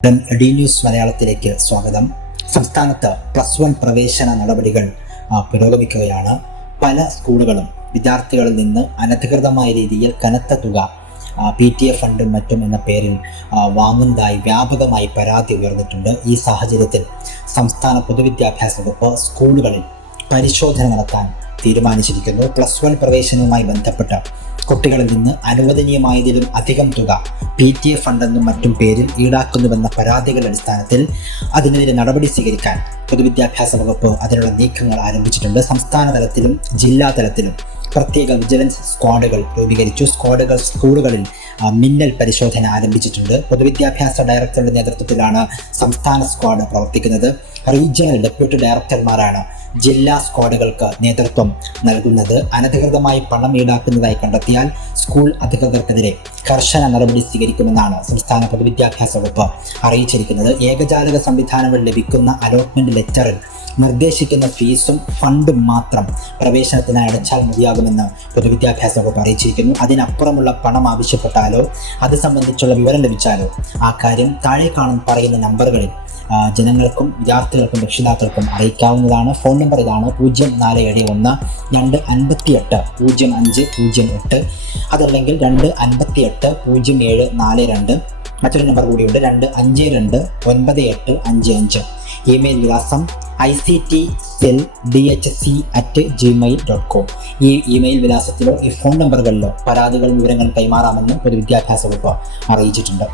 D news മലയാളത്തിലേക്ക് സ്വാഗതം. സംസ്ഥാനത്ത് +1 പ്രവേശന നടപടികൾ പുരോഗമിക്കുകയാണ്. പല സ്കൂളുകളും വിദ്യാർത്ഥികളിൽ നിന്ന് അനധികൃതമായ രീതിയിൽ കനത്ത തുക PTA ഫണ്ടും മറ്റും എന്ന പേരിൽ വാങ്ങുന്നതായി വ്യാപകമായി പരാതി ഉയർന്നിട്ടുണ്ട്. ഈ സാഹചര്യത്തിൽ സംസ്ഥാന പൊതുവിദ്യാഭ്യാസ വകുപ്പ് സ്കൂളുകളിൽ പരിശോധന നടത്താൻ തീരുമാനിച്ചിരിക്കുന്നു. +1 പ്രവേശനവുമായി ബന്ധപ്പെട്ട് കുട്ടികളിൽ നിന്ന് അനുവദനീയമായതിലും അധികം തുക PTA ഫണ്ടെന്നും മറ്റും പേരിൽ ഈടാക്കുന്നുവെന്ന പരാതികളുടെ അടിസ്ഥാനത്തിൽ അതിനെതിരെ നടപടി സ്വീകരിക്കാൻ പൊതുവിദ്യാഭ്യാസ വകുപ്പ് അതിനുള്ള നീക്കങ്ങൾ ആരംഭിച്ചിട്ടുണ്ട്. സംസ്ഥാന തലത്തിലും ജില്ലാ തലത്തിലും പ്രത്യേക വിജിലൻസ് സ്ക്വാഡുകൾ രൂപീകരിച്ചു. സ്കൂളുകളിൽ മിന്നൽ പരിശോധന ആരംഭിച്ചിട്ടുണ്ട്. പൊതുവിദ്യാഭ്യാസ ഡയറക്ടറുടെ നേതൃത്വത്തിലാണ് സംസ്ഥാന സ്ക്വാഡ് പ്രവർത്തിക്കുന്നത്. റീജിയണൽ ഡെപ്യൂട്ടി ഡയറക്ടർമാരാണ് ജില്ലാ സ്ക്വാഡുകൾക്ക് നേതൃത്വം നൽകുന്നത്. അനധികൃതമായി പണം ഈടാക്കുന്നതായി കണ്ടെത്തിയാൽ സ്കൂൾ അധികൃതർക്കെതിരെ കർശന നടപടി സ്വീകരിക്കുമെന്നാണ് സംസ്ഥാന പൊതുവിദ്യാഭ്യാസ വകുപ്പ് അറിയിച്ചിരിക്കുന്നത്. ഏകജാലക സംവിധാനങ്ങൾ ലഭിക്കുന്ന അലോട്ട്മെന്റ് ലെറ്ററിൽ നിർദ്ദേശിക്കുന്ന ഫീസും ഫണ്ടും മാത്രം പ്രവേശനത്തിനായി അടച്ചാൽ മതിയാകുമെന്ന് പൊതുവിദ്യാഭ്യാസ വകുപ്പ് അറിയിച്ചിരിക്കുന്നു. അതിനപ്പുറമുള്ള പണം ആവശ്യപ്പെട്ടാലോ അത് സംബന്ധിച്ചുള്ള വിവരം ലഭിച്ചാലോ ആ കാര്യം താഴെ പറയുന്ന നമ്പറുകളിൽ ജനങ്ങൾക്കും വിദ്യാർത്ഥികൾക്കും രക്ഷിതാക്കൾക്കും അറിയിക്കാവുന്നതാണ്. ഫോൺ നമ്പർ ഇതാണ്: 0471 258 0508, അതല്ലെങ്കിൽ 258 0742. മറ്റൊരു നമ്പർ കൂടിയുണ്ട്: 252 9855. ഇമെയിൽ വിലാസം ictcell@gmail.com. ഈ ഇമെയിൽ വിലാസത്തിലോ ഈ ഫോൺ നമ്പറുകളിലോ പരാതികളും വിവരങ്ങളും കൈമാറാമെന്ന് പൊതുവിദ്യാഭ്യാസ വകുപ്പ് അറിയിച്ചിട്ടുണ്ട്.